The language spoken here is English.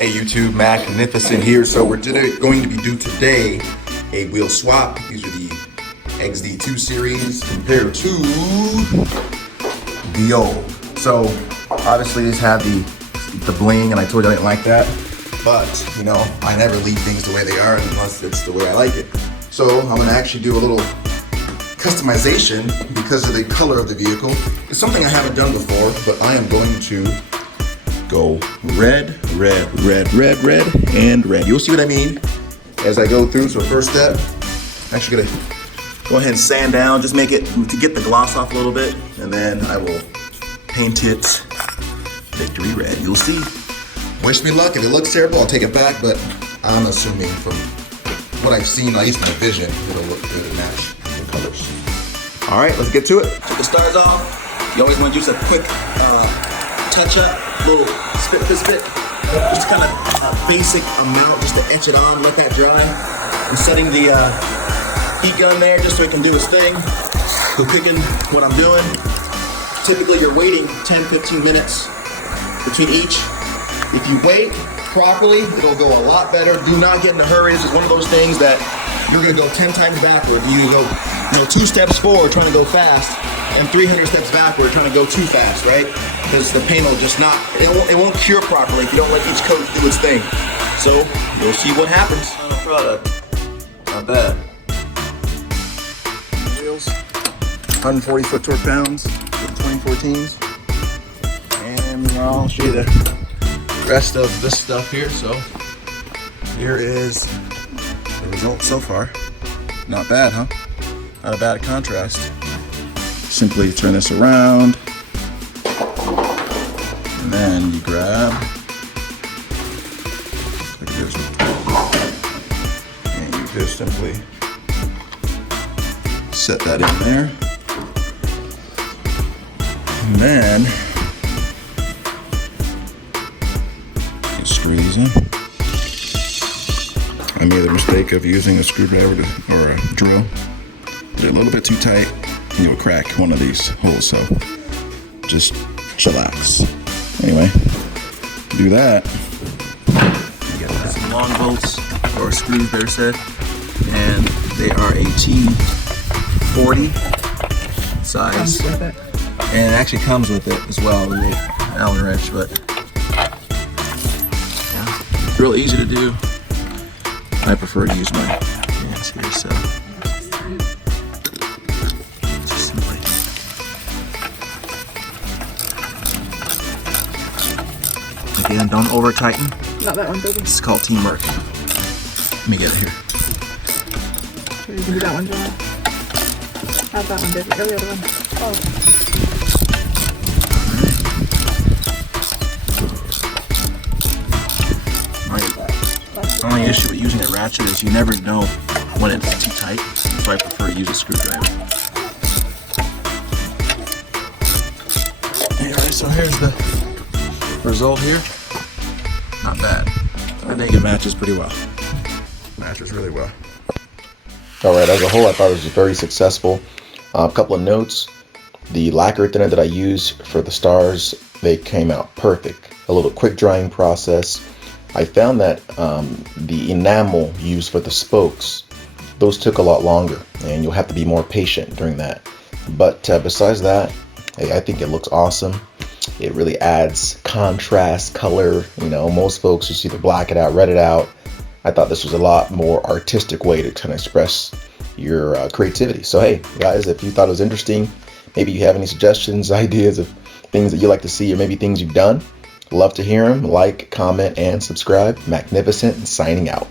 Hey YouTube, Magnificent here. So we're going to be doing today a wheel swap. These are the XD2 series compared to the old. So obviously these have the bling, and I told you I didn't like that. But you know, I never leave things the way they are unless it's the way I like it. So I'm gonna actually do a little customization because of the color of the vehicle. It's something I haven't done before, but I am going to go red, red, red, red, red, and red. You'll see what I mean as I go through. So first step, I'm actually gonna go ahead and sand down, just make it to get the gloss off a little bit, and then I will paint it victory red. You'll see. Wish me luck. If it looks terrible, I'll take it back, but I'm assuming from what I've seen, at least my vision, it'll look good and match the colors. All right, let's get to it. Took the stars off. You always want to do a quick touch up, little spit, just kind of basic amount, just to etch it on, let that dry. I'm setting the heat gun there just so it can do its thing. So picking what I'm doing. Typically you're waiting 10-15 minutes between each. If you wait properly, it'll go a lot better. Do not get in a hurry. This is one of those things that you're gonna go 10 times backward. You go 2 steps forward trying to go fast, and 300 steps backward trying to go too fast, right? Because the paint will just not, it won't cure properly if you don't let each coat do its thing. So you'll see what happens. Final product, not bad. Wheels, 140 foot torque pounds with 2014s, and I'll show you the rest of this stuff here. So here is the result so far. Not bad, huh? Not a bad contrast. Simply turn this around, and then you grab, and you just simply set that in there, and then you screw these in. I made the mistake of using a screwdriver or a drill. Did it a little bit too tight, and you'll crack one of these holes, so just chillax. Anyway, do that. You get some long bolts or screws, better said, and they are a T40 size. And it actually comes with it as well, with the Allen wrench, but yeah, it's real easy to do. I prefer to use my hands here, so just simply again, don't over tighten. Not that one, baby. It's called teamwork. Let me get it here. Sure, you can do that one, John. Not that one, baby. Or the other one. Oh. The only issue with using a ratchet is you never know when it's too tight, so I prefer to use a screwdriver. Alright, so here's the result here. Not bad. I think it matches pretty well. Matches really well. Alright, as a whole, I thought it was very successful. A couple of notes. The lacquer thinner that I used for the stars, they came out perfect. A little quick drying process. I found that the enamel used for the spokes, those took a lot longer, and you'll have to be more patient during that. But besides that, hey, I think it looks awesome. It really adds contrast, color. You know, most folks just either black it out, red it out. I thought this was a lot more artistic way to kind of express your creativity. So hey, guys, if you thought it was interesting, maybe you have any suggestions, ideas of things that you like to see, or maybe things you've done, love to hear them. Like, comment, and subscribe. Magnificent, and signing out.